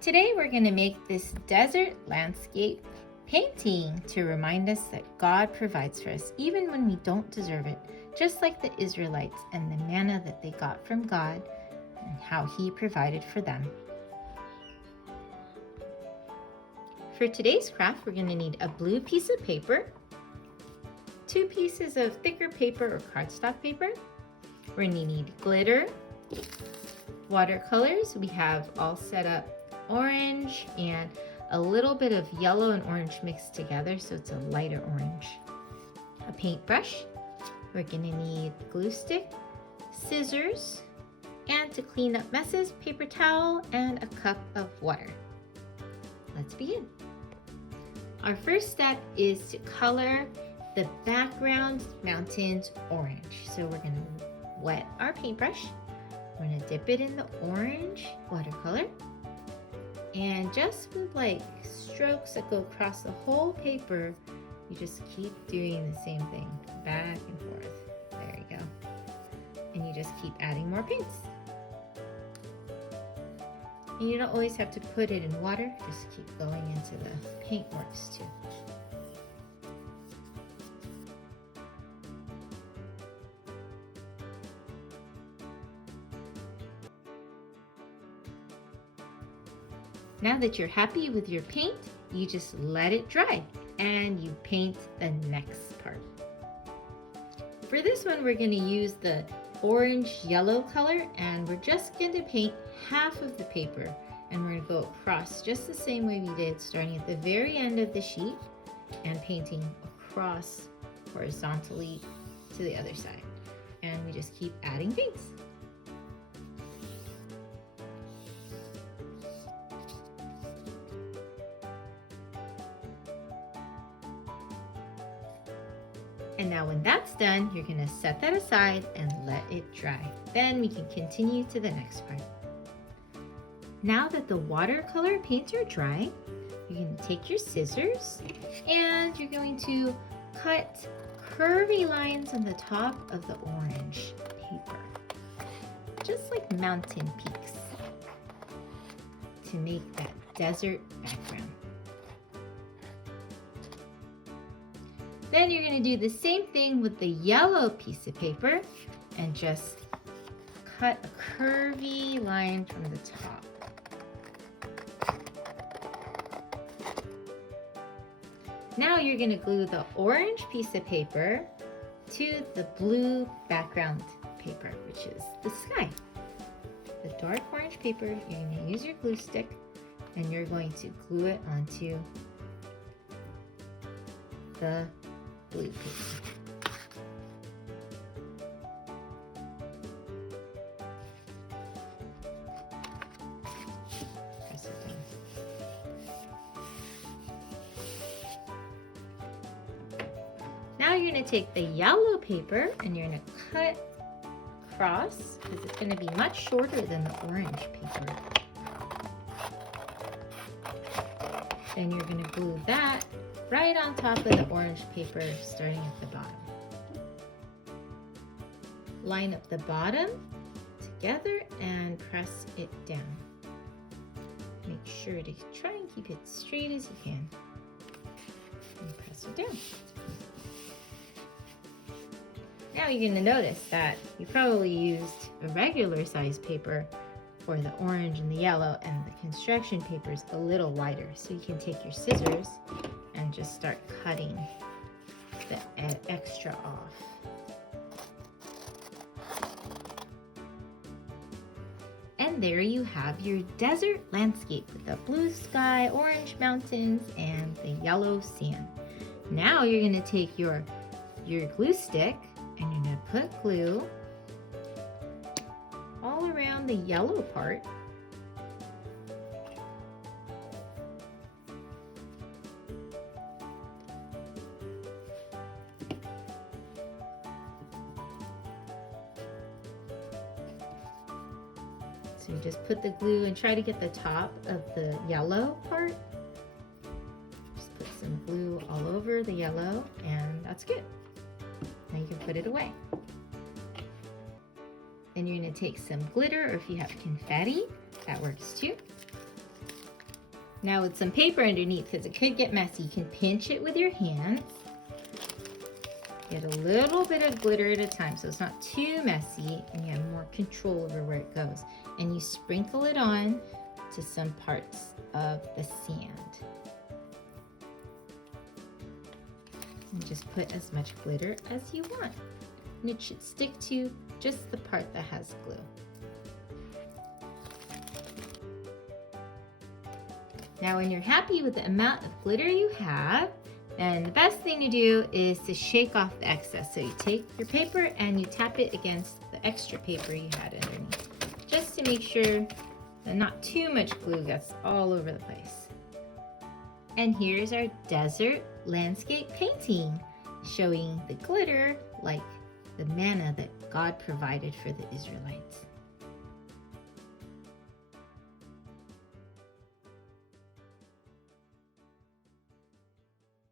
Today we're going to make this desert landscape painting to remind us that God provides for us even when we don't deserve it, just like the Israelites and the manna that they got from God and how He provided for them. For today's craft, we're going to need a blue piece of paper, 2 pieces of thicker paper or cardstock paper. We're going to need glitter, watercolors. We have all set up orange and a little bit of yellow and orange mixed together, so it's a lighter orange. A paintbrush. We're going to need glue stick, scissors, and to clean up messes, paper towel, and a cup of water. Let's begin. Our first step is to color the background mountains orange. So we're going to wet our paintbrush. We're going to dip it in the orange watercolor. And just with like strokes that go across the whole paper, you just keep doing the same thing, back and forth. There you go. And you just keep adding more paints. And you don't always have to put it in water, just keep going into the paint works too. Now that you're happy with your paint, you just let it dry and you paint the next part. For this one, we're going to use the orange-yellow color, and we're just going to paint half of the paper, and we're going to go across just the same way we did, starting at the very end of the sheet and painting across horizontally to the other side. And we just keep adding paints. And now when that's done, you're going to set that aside and let it dry. Then we can continue to the next part. Now that the watercolor paints are dry, you're going to take your scissors and you're going to cut curvy lines on the top of the orange paper, just like mountain peaks, to make that desert background. Then you're going to do the same thing with the yellow piece of paper and just cut a curvy line from the top. Now you're going to glue the orange piece of paper to the blue background paper, which is the sky. The dark orange paper, you're going to use your glue stick and you're going to glue it onto the blue piece. Press it down. Now you're going to take the yellow paper and you're going to cut across, because it's going to be much shorter than the orange paper. Then you're going to glue that right on top of the orange paper, starting at the bottom. Line up the bottom together and press it down. Make sure to try and keep it straight as you can. And press it down. Now you're going to notice that you probably used a regular size paper for the orange and the yellow, and the construction paper is a little wider. So you can take your scissors and just start cutting the extra off. And there you have your desert landscape with the blue sky, orange mountains, and the yellow sand. Now you're going to take your glue stick and you're going to put glue all around the yellow part. So you just put the glue and try to get the top of the yellow part. Just put some glue all over the yellow, and that's good. Now you can put it away. Then you're going to take some glitter, or if you have confetti, that works too. Now with some paper underneath, because it could get messy, you can pinch it with your hands. Get a little bit of glitter at a time so it's not too messy and you have more control over where it goes. And you sprinkle it on to some parts of the sand. And just put as much glitter as you want. And it should stick to just the part that has glue. Now when you're happy with the amount of glitter you have, then the best thing to do is to shake off the excess. So you take your paper and you tap it against the extra paper you had underneath, just to make sure that not too much glue gets all over the place. And here's our desert landscape painting, showing the glitter like the manna that God provided for the Israelites.